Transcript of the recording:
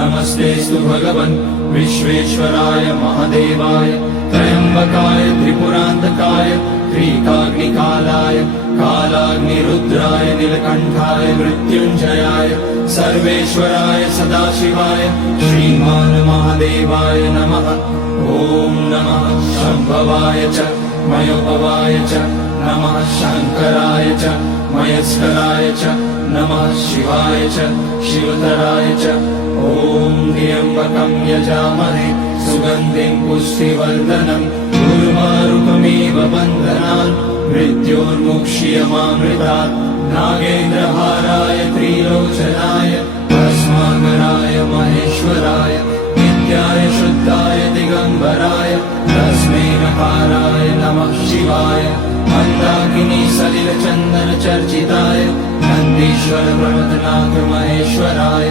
नमस्तेस्तु भगवन् विश्वेश्वराय महादेवाय त्र्यम्बकाय त्रिपुरान्तकाय त्रिकाग्निकालाय कालाग्निरुद्राय नीलकण्ठाय मृत्युञ्जयाय सर्वेश्वराय सदाशिवाय श्रीमान् महादेवाय नमः। ॐ नमः शम्भवाय च मयोभवाय च नमः शङ्कराय च मयस्कराय च नमः शिवाय च शिवतराय च। ॐ त्र्यम्बकं यजामहे सुगन्धिं पुष्टिवर्धनम् उर्वारुकमिव बन्धनान् मृत्योर्मुक्ष्यमामृतात्। नागेन्द्रहाराय त्रिलोचनाय भस्माकराय महेश्वराय नित्याय शुद्धाय दिगम्बराय तस्मै नकाराय नमः शिवाय। मन्दाकिनी सलिलचन्दन चर्चिताय नन्दीश्वर प्रमथनाथ महेश्वराय